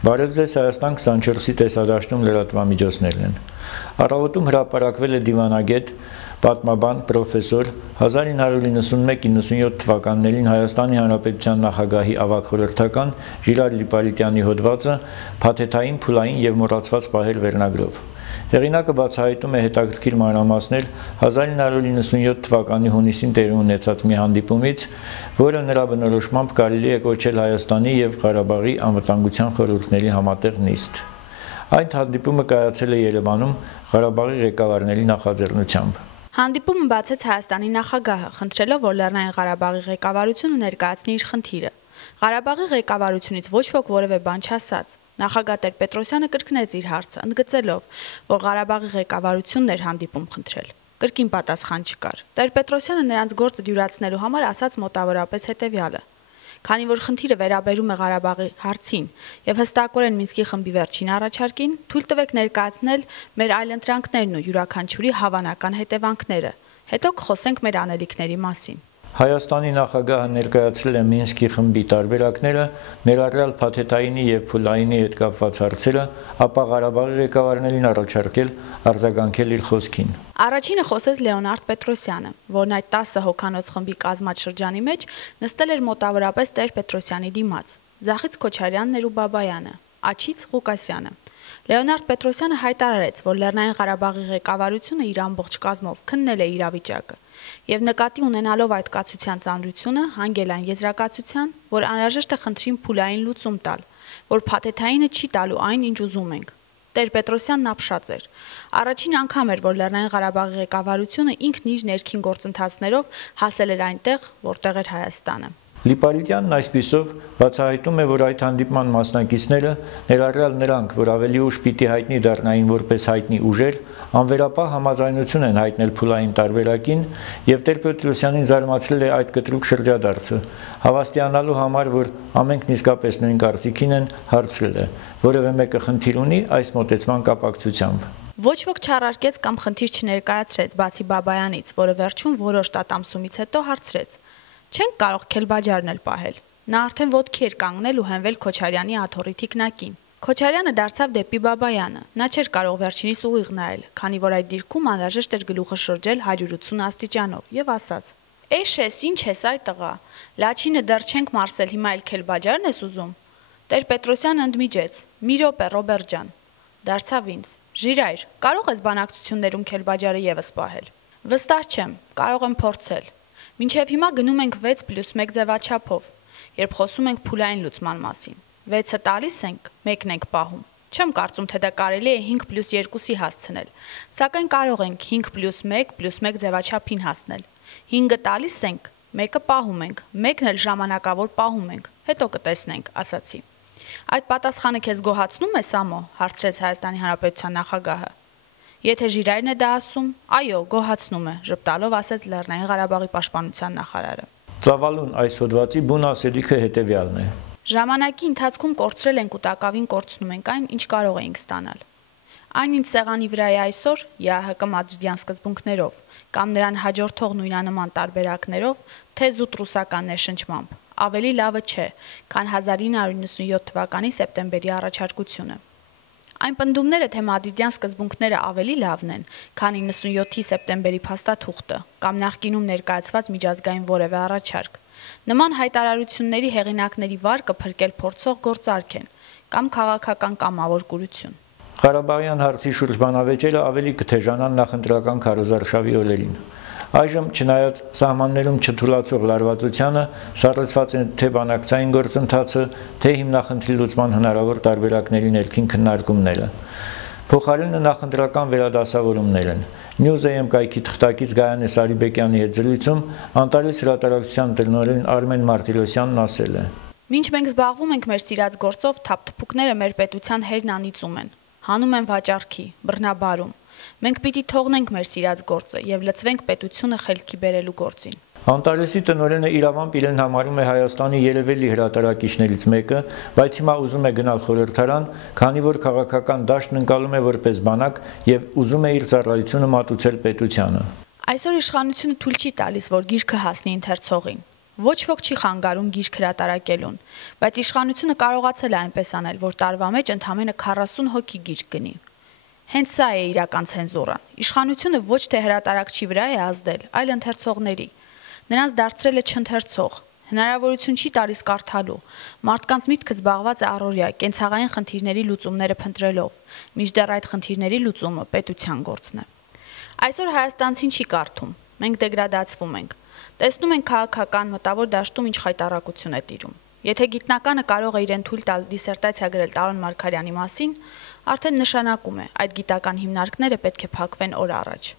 Բարև ձեզ, Հայաստան 24-ի տեսադաշտում լրատվամիջոցներն են։ Առավոտում հրապարակվել է դիվանագետ, պատմաբան, պրոֆեսոր 1991-97 թվականներին Հայաստանի Հանրապետության նախագահի ավագ խորհրդական Ժիրայր Լիպարիտյանի հոդվածը «Փաթեթային, փուլային և մոռացված պահեր» վերնագրով։ Հեղինակը բացահայտում է հետաքրքիր մանրամասներ 1997 թվականի հունիսին տեղի ունեցած մի հանդիպումից, որը նրա բնորոշմամբ կարելի է կոչել Հայաստանի և Ղարաբաղի անվտանգության խորհուրդների համատեղ նիստ։ Այդ հանդիպումը կայացել է Երևանում Ղարաբաղի ղեկավարների նախաձեռնությամբ։ Հանդիպումը բացեց Հայաստանի նախագահը, խնդրելով, որ Լեռնային Ղարաբաղի ղեկավարությունը ներկայացնի իր խնդիրը։ Ղարաբաղի ղեկավարությունից ոչ ոք որևէ բան չասաց։ Նախագահ Տեր-Պետրոսյանը կրկնեց իր հարցը, ընդգծելով, որ Ղարաբաղի ղեկավարությունն էր հանդիպում խնդրել։ Կրկին պատասխան չկար։ Տեր-Պետրոսյանը նրանց գործը դյուրացնելու համար ասաց մոտավորապես հետևյալը. Քանի որ խնդիրը վերաբերում է Ղարաբաղի հարցին եւ հստակորեն Մինսկի խմբի վերջին առաջարկին, թույլ տվեք ներկայացնել մեր այլընտրանքներն ու յուրաքանչյուրի հավանական հետևանքները։ Հետո կխոսենք մեր անելիքների մասին։ Հայաստանի նախագահը ներկայացրել է Մինսկի խմբի տարբերակները, ներառյալ փաթեթայինի և փուլայինի հետ կապված հարցերը, ապա Ղարաբաղի ղեկավարներին առաջարկել արձագանքել իր խոսքին։ Առաջինը խոսեց Լեոնարդ Պետրոսյանը, որն այդ 10 հոգանոց խմբի կազմած շրջանի մեջ նստել էր մոտավորապես Տեր-Պետրոսյանի դիմաց։ Ձախից Քոչարյանն էր ու Բաբայանը, աջից Ղուկասյանը։ Լեոնարդ Պետրոսյանը հայտարարեց, որ Լեռնային Ղարաբաղի ղեկավարությունը իր ամբողջ կազմով քննել է իրավիճակը եւ նկատի ունենալով այդ կացության ծանրությունը հանգել այն եզրակացության, որ անհրաժեշտ է խնդրին փուլային լուծում տալ, որ փաթեթայինը չի տալու այն, ինչ ուզում ենք։ Տեր-Պետրոսյանն ապշած էր։ Առաջին անգամ էր, որ Լեռնային Ղարաբաղի ղեկավարությունը ինքն իր ներքին գործընթացներով հասել էր այնտեղ, որտեղ էր Հայաստանը։ Լիպարիտյանն այսպիսով բացահայտում է, որ այդ հանդիպման մասնակիցները, ներառյալ նրանք, որ ավելի ուշ պիտի հայտնի դառնային որպես հայտնի ուժեր, անվերապահ համաձայնություն են հայտնել փուլային տարբերակին եւ Տեր-Պետրոսյանին զարմացրել է այդ կտրուկ շրջադարձը, հավաստիանալու համար, որ ամենքն իսկապես նույն կարծիքին են, հարցրել է, որևէ մեկը խնդիր ունի այս մոտեցման կապակցությամբ։ Ոչ ոք չառարկեց կամ խնդիր չներկայացրեց, բացի Բաբայանից, որը վերջում որոշ տատամսումից հետո հարցրեց. Չենք կարող Քելբաջարն էլ պահել։ Նա արդեն ոտքի էր կանգնել ու հենվել Քոչարյանի աթոռի թիկնակին։ Քոչարյանը դարձավ դեպի Բաբայանը։ Նա չէր կարող վերջինիս ուղիղ նայել, քանի որ այդ դիրքում անհրաժեշտ էր գլուխը շրջել 180 աստիճանով եւ ասաց. «Էշ, ինչ ես այ տղա։ Լաչինը դեռ չենք մարսել, հիմա էլ Քելբաջարն ես ուզում»։ Տեր-Պետրոսյանը ընդմիջեց. «Մի րոպե, Ռոբերտ ջան»։ Դարձավ ինձ. «Ժիրայր, կարող ես բանակցություններում Քելբաջարը եւս պահել»։ Վստահ չեմ, կարող եմ փորձել։ Մինչև հիմա գնում ենք 6+1 ձևաչափով, երբ խոսում ենք փուլային լուծման մասին։ 6-ը տալիս ենք, 1-ն ենք պահում։ Չեմ կարծում, թե դա կարելի է 5+2-ի հասցնել, սակայն կարող ենք 5+1+1 ձևաչափին հասնել։ 5-ը տալիս ենք, 1-ը պահում ենք, 1-ն էլ ժամանակավոր պահում ենք, հետո կտեսնենք, ասացի։ Այդ պատասխանը քեզ գոհացնում է, Սամո, հարցրեց Հայաստանի Հանրապետության նախագահը։ Եթե Ժիրայրն է դա ասում, այո, գոհացնում է, ժպտալով ասեց Լեռնային Ղարաբաղի պաշտպանության նախարարը։ Ծավալուն այս հոդվածի բուն ասելիքը հետևյալն է. Ժամանակի ընթացքում կորցրել ենք ու տակավին կորցնում ենք այն, ինչ կարող էինք ստանալ։ Այն ինչ սեղանի վրա է այսօր, ԵԱՀԿ մադրիդյան սկզբունքներով, կամ նրան հաջորդող նույնանման տարբերակներով, թե զուտ ռուսական ներշնչմամբ, ավելի լավը չէ, քան 1997 թվականի սեպտեմբերի առաջարկությունը։ Այն պնդումները, թե մադրիդյան սկզբունքները ավելի լավն են, քան 97-ի սեպտեմբերի փաստաթուղթը կամ նախկինում ներկայացված միջազգային որևէ առաջարկ, նման հայտարարությունների հեղինակների վարկը փրկել փորձող գործարք են կամ քաղաքական կամավոր կուրություն։ Ղարաբաղյան հարցի շուրջ բանավեճերը ավելի կթեժանան նախընտրական քարոզարշավի օրերին։ Այժմ, չնայած սահմաններում չթուլացող լարվածությանը, սառեցված է թե բանակցային գործընթացը, թե հիմնախնդրի լուծման հնարավոր տարբերակների ներքին քննարկումները։ Փոխարենը նախընտրական վերադասավորումներ են։ News.am կայքի թղթակից Գայանե Սարիբեկյանի հետ զրույցում Անտարես հրատարակչության տնօրեն Արմեն Մարտիրոսյանն ասել է. Մինչ մենք զբաղվում ենք մեր սիրած գործով, թափթփուկները մեր պետության հերն անիծում են, հանում են վաճառքի, բռնաբարում։ Մենք պիտի թողնենք մեր սիրած գործը եւ լծվենք պետությունը խելքի բերելու գործին։ Անտարեսի տնօրենը իրավամբ իրեն համարում է Հայաստանի երևելի հրատարակիչներից մեկը, բայց հիմա ուզում է գնալ խորհրդարան, քանի որ քաղաքական դաշտն ընկալում է որպես բանակ եւ ուզում է իր ծառայությունը մատուցել պետությանը։ Այսօր իշխանությունը թույլ չի տալիս, որ գիրքը հասնի ընթերցողին։ Ոչ ոք չի խանգարում գիրք հրատարակելուն, բայց իշխանությունը կարողացել է այնպես անել, որ տարվա մեջ ընդամենը 40 հոգի գիրք գնի։ Հենց սա է իրական ցենզուրը։ Իշխանությունը ոչ թե հրատարակչի վրա է ազդել, այլ ընթերցողների։ Նրանց դարձրել է չընթերցող։ Հնարավորություն չի տալիս կարդալու։ Մարդկանց միտքը զբաղված է առօրյա կենցաղային խնդիրների լուծումները փնտրելով, մինչդեռ այդ խնդիրների լուծումը պետության գործն է։ Այսօր հայաստանցին չի կարդում։ Մենք դեգրադացվում ենք։ Տեսնում ենք քաղաքական մտավոր դաշտում ինչ խայտառակություն է տիրում։ Եթե գիտնականը կարող է իրեն թույլ տալ դիսերտացիա գրել Տարոն Մարգարյանի մասին, արդեն նշանակում է այդ գիտական հիմնարկները պետք է փակվեն օր առաջ։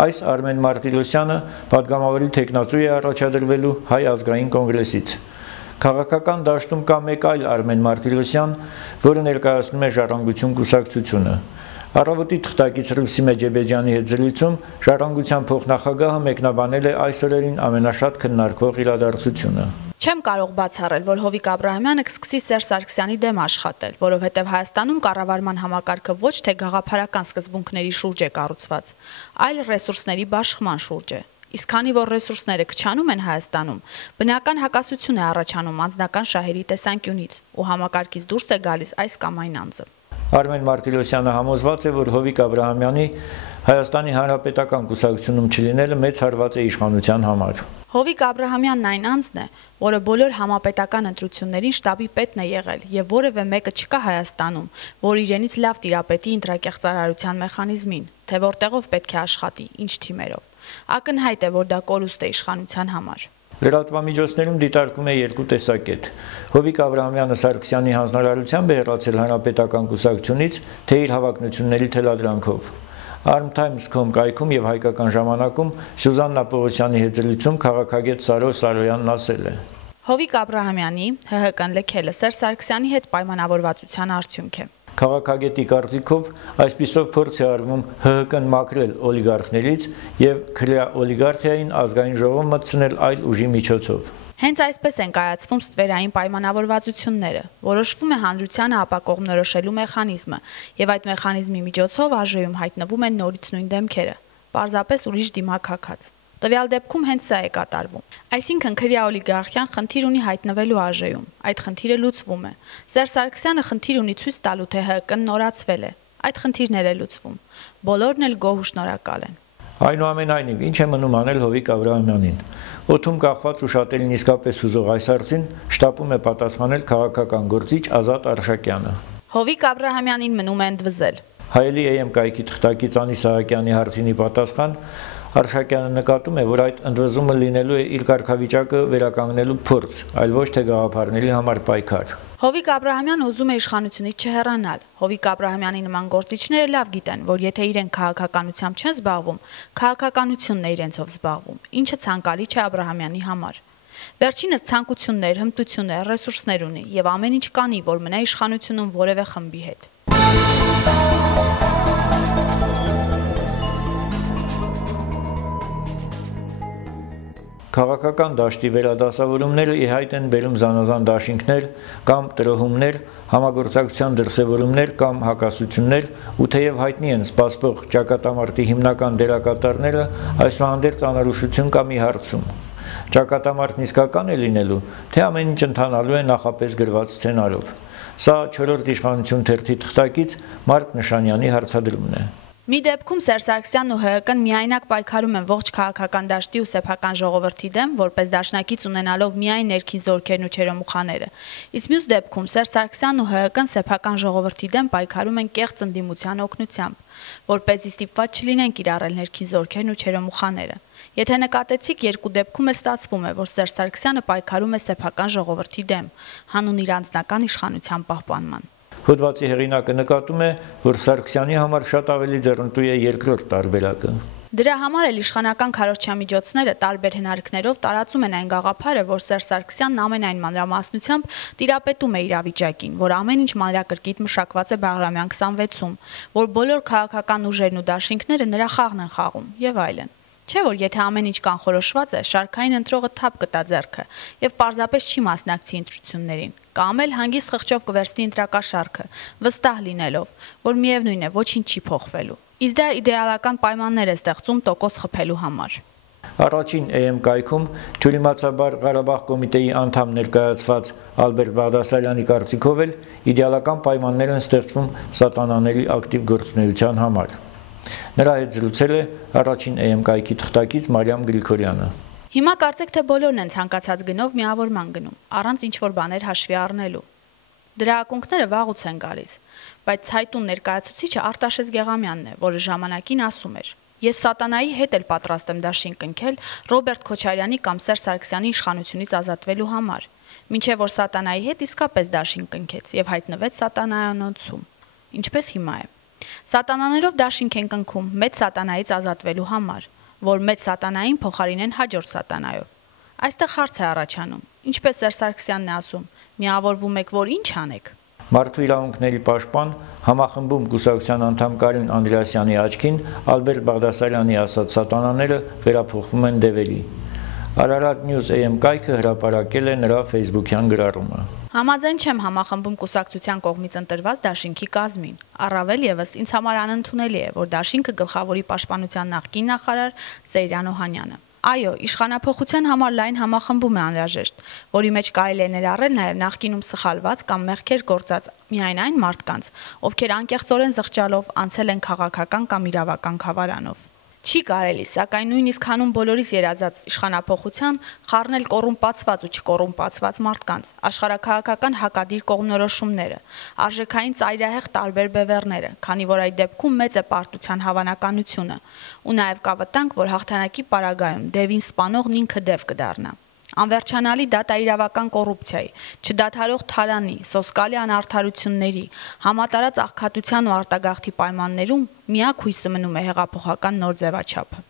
Այս Արմեն Մարտիրոսյանը падգամավորի թեկնածու է առաջադրվելու Հայ ազգային կոնգրեսից։ Քաղաքական դաշտում կա մեկ այլ Արմեն Մարտիրոսյան, որը ներկայացնում է Ժառանգություն կուսակցությունը։ Առավոտի թղթակից Ռուսի Մեջեբեջյանի հետ զրույցում Ժառանգության փոխնախագահը մեկնաբանել է այս օրերին ամենաշատ քննարկվող իրադարձությունը։ Չեմ կարող բացառել, որ Հովիկ Աբրահամյանը կսկսի Սերժ Սարգսյանի դեմ աշխատել, որովհետև Հայաստանում կառավարման համակարգը ոչ թե գաղափարական սկզբունքների շուրջ է կառուցված, այլ ռեսուրսների բաշխման շուրջ է։ Իսկ քանի որ ռեսուրսները քչանում են Հայաստանում, բնական հակասություն է առաջանում անձնական շահերի տեսանկյունից, ու համակարգից դուրս է գալիս այս կամ այն անձը։ Արմեն Մարտիրոսյանը համոզված է, որ Հովիկ Աբրահամյանի Հայաստանի Հանրապետական կուսակցությունում չլինելը մեծ հարված է իշխանության համար։ Հովիկ Աբրահամյանն այն անձն է, որը բոլոր համապետական ընտրություններին շտաբի պետն է եղել եւ որևէ մեկը չկա Հայաստանում, որ իրենից լավ տիրապետի ընտրակեղծարարության մեխանիզմին, թե որտեղով պետք է աշխատի, ինչ թիմերով։ Ակնհայտ է, որ դա կորուստ է իշխանության համար։ Լրատվամիջոցներում դիտարկվում է երկու տեսակետ։ Հովիկ Աբրահամյանը Սարգսյանի հանձնարարությամբ է հեռացել Հանրապետական կուսակցությունից, թե իր հավակնությունների թելադրանքով։ Arm Times.com կայքում եւ Հայկական ժամանակում Սյուզաննա Պողոսյանի հետ զրույցում քաղաքագետ Սարո Սարոյանն ասել է. Հովիկ Աբրահամյանի ՀՀԿ-ն լքելը Սերժ Սարգսյանի հետ պայմանավորվածության արդյունք է։ Քաղաքագետի կարծիքով այսպիսով փորձ է արվում ՀՀԿ-ն մաքրել օլիգարխներից եւ քրեա օլիգարխիային ազգային ժողով մտցնել այլ ուժի միջոցով։ Հենց այսպես են կայացվում ստվերային պայմանավորվածությունները, որոշվում է հանրությանը ապակողմ նորոշելու մեխանիզմը, եւ այդ մեխանիզմի միջոցով ԱԺ-ում հայտնվում են նորից նույն դեմքերը, պարզապես ուրիշ դիմակ հագած։ Տվյալ դեպքում հենց սա է կատարվում։ Այսինքն քրեա օլիգարխիան խնդիր ունի հայտնվելու ԱԺ-ում, այդ խնդիրը լուծվում է։ Սերժ Սարգսյանը խնդիր ունի ցույց տալու, թե ՀԿ-ն նորացվել է։ Այդ խնդիրն է լուծվում։ Բոլորն էլ գոհ ու շնորհակալ են։ Այնուամենայնիվ, ինչ է մնում անել Հովիկ Աբրահամյանին։ Օդում կախված ու շատերին իսկապես հուզող այս հարցին շտապում է պատասխանել քաղաքական գործիչ Ազատ Արշակյանը։ Հովիկ Աբրահամյանին մնում է ընդվզել։ Հայելի AM կայքի թղթակից Անի Սահակյանի հարցինի պատասխան Արշակյանը նկատում է, որ այդ ընդվզումը լինելու է իր կարգավիճակը վերականգնելու փորձ, այլ ոչ թե գաղափարների համար պայքար։ Հովիկ Աբրահամյանը ուզում է իշխանությունից չհեռանալ։ Հովիկ Աբրահամյանի նման գործիչները լավ գիտեն, որ եթե իրենք քաղաքականությամբ չեն զբաղվում, քաղաքականությունն է իրենցով զբաղվում, ինչը ցանկալի չէ Աբրահամյանի համար։ Վերջինս ցանկություններ, հմտություններ, ռեսուրսներ ունի եւ ամեն ինչ կանի, որ մնա իշխանությունում որևէ խմբի հետ։ Քաղաքական դաշտի վերադասավորումները ի հայտ են բերում զանազան դաշինքներ կամ տրոհումներ, համագործակցության դրսևորումներ կամ հակասություններ, ու թեև հայտնի են սպասվող ճակատամարտի հիմնական դերակատարները, այսուհանդերձ անորոշություն կա մի հարցում. ճակատամարտն իսկական է լինելու, թե ամեն ինչ ընթանալու է նախապես գրված սցենարով։ Սա 4-րդ իշխանություն թերթի թղթակից Մարկ Նշանյանի հարցադրումն է։ Մի դեպքում Սերժ Սարգսյանն ու ՀՀԿ-ն միայնակ պայքարում են ողջ քաղաքական դաշտի ու սեփական ժողովրդի դեմ, որպես դաշնակից ունենալով միայն ներքին զորքերն ու չերոմուխաները։ Իսկ մյուս դեպքում Սերժ Սարգսյանն ու ՀՀԿ-ն սեփական ժողովրդի դեմ պայքարում են կեղծ ընդդիմության օգնությամբ, որպեսզի ստիպված չլինեն կիրառել ներքին զորքերն ու չերոմուխաները։ Եթե նկատեցիք, երկու դեպքում էլ ստացվում է, որ Սերժ Սարգսյանը պայքարում է սեփական ժողովրդի դեմ, հանուն իր անձնական իշխանության պահպանման։ Հոդվածի հեղինակը նկատում է, որ Սարգսյանի համար շատ ավելի ձեռնտու է երկրորդ տարբերակը։ Դրա համար էլ իշխանական քարոզչամիջոցները տարբեր հնարքներով տարածում են այն գաղափարը, որ Սերժ Սարգսյանն ամենայն մանրամասնությամբ տիրապետում է իրավիճակին, որ ամեն ինչ մանրակրկիտ մշակված է Բաղրամյան 26-ում, որ բոլոր քաղաքական ուժերն ու դաշինքները նրա խաղն են խաղում եւ այլն։ Չէ՞ որ եթե ամեն ինչ կանխորոշված է, շարքային ընտրողը թափ կտա ձեռքը եւ պարզապես չի մասնակցի ընտրություններին, կամ էլ հանգիստ խղճով կվերցնի ընտրակաշառքը, վստահ լինելով, որ միևնույն է ոչինչ չի փոխվելու։ Իսկ դա իդեալական պայմաններ է ստեղծում տոկոս խփելու համար։ Առաջին EM կայքում թյուրիմացաբար Ղարաբաղ կոմիտեի անդամ ներկայացված Ալբերտ Բաղդասարյանի կարծիքով էլ իդեալական պայմաններ են ստեղծվում սատանաների ակտիվ գործունեության համար։ Նրա հետ զրուցել է առաջին EM կայքի թղթակից Մարիամ Գրիգորյանը։ Հիմա կարծեք թե բոլորն են ցանկացած գնով միավորման գնում, առանց ինչ-որ բաներ հաշվի առնելու։ Դրա ակունքները վաղուց են գալիս, բայց ցայտուն ներկայացուցիչը Արտաշես Գեղամյանն է, որը ժամանակին ասում էր. «Ես սատանայի հետ էլ պատրաստ եմ դաշին կնքել Ռոբերտ Քոչարյանի կամ Սերժ Սարգսյանի իշխանությունից ազատվելու համար, մինչև որ սատանայի հետ իսկապես դաշին կնքեց եւ հայտնվեց սատանայանոցում, ինչպես հիմա է։ Սատանաներով դաշինք են կնքում մեծ սատանայից ազատվելու համար, որ մեծ սատանային փոխարինեն հաջորդ սատանայով։ Այստեղ հարց է առաջանում. ինչպես Սերժ Սարգսյանն է ասում, միավորվում եք, որ ինչ անեք»։ Մարդու իրավունքների պաշտպան համախմբում կուսակցության անդամ Կարեն Անդրեասյանի աչքին Ալբերտ Բաղդասարյանի ասած սատանաները վերափոխվում են դևերի։ Ararat News AM կայքը հրապարակել է նրա Facebook-յան գրառումը։ Համաձայն չեմ համախմբում կուսակցության կողմից ընտրված դաշինքի կազմին։ Առավել եւս ինձ համար անընդունելի է, որ դաշինքը գլխավորի պաշտպանության նախկին նախարար Սեյրան Օհանյանը։ Այո, իշխանափոխության համար լայն համախմբում է անհրաժեշտ, որի մեջ կարելի է ներառել նաև նախկինում սխալված կամ մեղքեր գործած միայն այն մարդկանց, ովքեր անկեղծորեն զղջալով անցել են քաղաքական կամ իրավական խավարանով։ Չի կարելի, սակայն նույնիսկ հանուն բոլորիս երազած իշխանափոխության խառնել կոռումպացված ու չկոռումպացված մարդկանց, աշխարհաքաղաքական հակադիր կողմնորոշումները, արժեքային ծայրահեղ տարբեր բևեռները, քանի որ այդ դեպքում մեծ է պարտության հավանականությունը, ու նաև կա վտանգ, որ հաղթանակի պարագայում դևին սպանողն ինքը դև կդառնա։ Անվերջանալի դատաիրավական կոռուպցիայի, չդադարող թալանի, սոսկալի անարդարությունների, համատարած աղքատության ու արտագաղթի պայմաններում միակ հույսը մնում է հեղափոխական նոր ձևաչափը։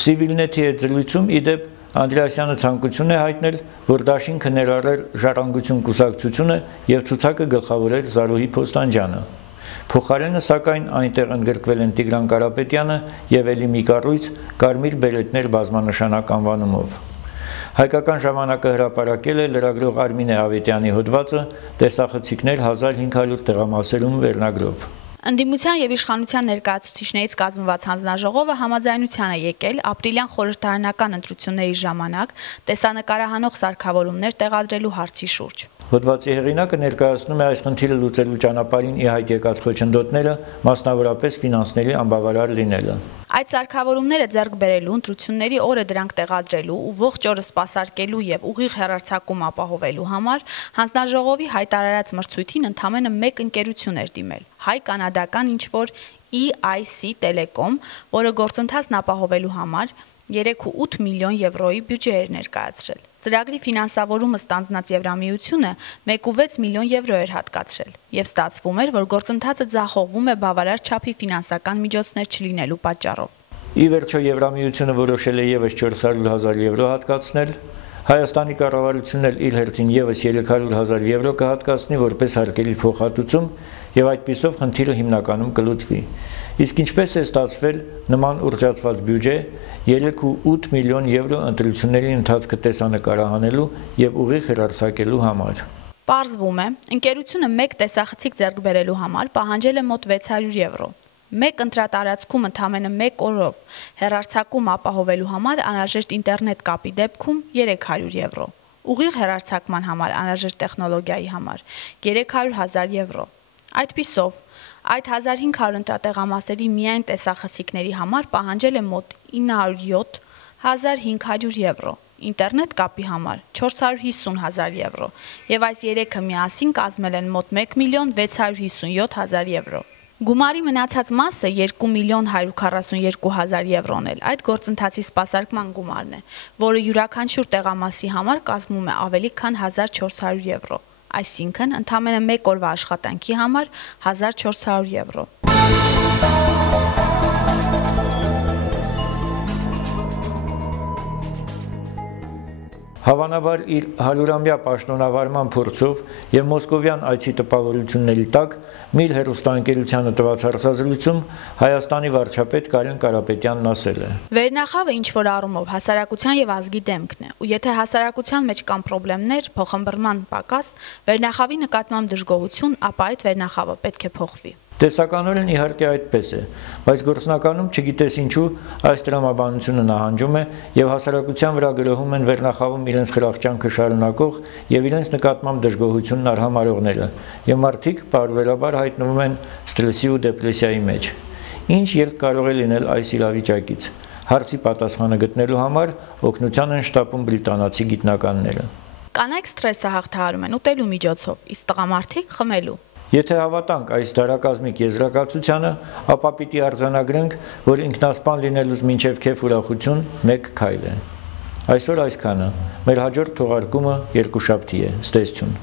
Civilnet-ի հետ զրույցում իդեպ Անդրեասյանը ցանկություն է հայտնել, որ դաշինքը ներառեր Ժառանգություն կուսակցությունը եւ ցուցակը գլխավորել Զարուհի Փոստանջյանը։ Փոխարենը սակայն այնտեղ ընդգրկվել են Տիգրան Կարապետյանը եւ Էլի մի կառույց Կարմիր բերետներ բազմանշանակ անվանումով։ Հայկական ժամանակը հրապարակել է լրագրող Արմինե Ավետյանի հոդվածը «Տեսախցիկներ 1500 տեղամասերում» վերնագրով։ Ընդդիմության եւ իշխանության ներկայացուցիչներից կազմված հանձնաժողովը համաձայնության է եկել ապրիլյան խորհրդարանական ընտրությունների ժամանակ տեսանկարահանող սարքավորումներ տեղադրելու հարցի շուրջ։ Հոդվածի հեղինակը ներկայացնում է այս խնդիրը լուծելու ճանապարհին ի հայտ եկած խոչընդոտները, մասնավորապես ֆինանսների անբավարար լինելը։ Այդ սարքավորումները ձեռք բերելու, ընտրությունների օրը դրանք տեղադրելու ու ողջ օրը սպասարկելու եւ ուղիղ հեռարձակում ապահովելու համար հանձնաժողովի հայտարարած մրցույթին ընդամենը մեկ ընկերություն էր դիմել՝ հայ-կանադական ինչ-որ EIC Telecom, որը գործընթացն ապահովելու համար 3.8 միլիոն եվրոյի բյուջե էր ներկայացրել։ Ծրագրի ֆինանսավորումը ստանձնած Եվրամիությունը 1.6 միլիոն եվրո էր հատկացրել եւ ստացվում էր, որ գործընթացը ձախողվում է բավարար չափի ֆինանսական միջոցներ չլինելու պատճառով։ Ի վերջո Եվրամիությունը որոշել է եւս 400,000 եվրո հատկացնել, Հայաստանի կառավարությունն էլ իր հերթին եւս 300,000 եվրո կհատկացնի որպես հարկերի փոխհատուցում եւ այդպիսով խնդիրը հիմնականում կլուծվի։ Իսկ ինչպես է ստացվել նման ուռճացված բյուջե 3.8 միլիոն եվրո ընտրությունների ընթացքը տեսանկարահանելու եւ ուղիղ հեռարձակելու համար։ Պարզվում է, ընկերությունը մեկ տեսախցիկ ձեռք բերելու համար պահանջել է մոտ 600 եվրո։ Մեկ ընտրատարածքում ընդամենը 1 օրով հեռարձակում ապահովելու համար անհրաժեշտ ինտերնետ կապի դեպքում 300 եվրո։ Ուղիղ հեռարձակման համար անհրաժեշտ տեխնոլոգիայի համար 300,000 եվրո։ Այդպիսով այդ 1500 ընտրատեղամասերի միայն տեսախցիկների համար պահանջել է մոտ 907,500 եվրո, ինտերնետ կապի համար 450,000 եվրո եւ այս երեքը միասին կազմել են մոտ 1.657.000 եվրո։ Գումարի մնացած մասը 2.142.000 եվրոն էլ այդ գործընթացի սպասարկման գումարն է, որը յուրաքանչյուր տեղամասի համար կազմում է ավելի քան 1400 եվրո, այսինքն ընդամենը 1 օրվա աշխատանքի համար 1400 եվրո։ Հավանաբար իր 100-ամյա պաշտոնավարման փորձով եւ մոսկովյան այցի տպավորությունների տակ Միլ հեռուստաընկերությանը տված հարցազրույցում Հայաստանի վարչապետ Կարեն Կարապետյանն ասել է. Վերնախավը ինչ-որ առումով հասարակության եւ ազգի դեմքն է, ու եթե հասարակության մեջ կան խնդիրներ, փոխհմբռնման պակաս, վերնախավի նկատմամբ դժգոհություն, ապա այդ վերնախավը պետք է փոխվի։ Տեսականորեն իհարկե այդպես է, բայց գործնականում չգիտես ինչու այս տրամաբանությունը նահանջում է եւ հասարակության վրա գրոհում են վերնախավում իրենց խրախճանքը շարունակող եւ իրենց նկատմամբ դժգոհությունն արհամարողները եւ մարդիկ բարբերաբար հայտնվում են ստրեսի ու դեպրեսիայի մեջ։ Ինչ ելք կարող է լինել այս իրավիճակից։ Հարցի պատասխանը գտնելու համար օգնության են շտապում բրիտանացի գիտնականները։ Կանայք սթրեսը հաղթահարում են ուտելու միջոցով, իսկ տղամարդիկ խմելու։ Եթե հավատանք այս դարակազմիկ եզրակացությանը, ապա պիտի արձանագրենք, որ ինքնասպան լինելուց մինչև քեֆ ուրախություն մեկ քայլ է։ Այսօր այսքանը, մեր հաջորդ թողարկումը երկուշաբթի է, ստեսություն։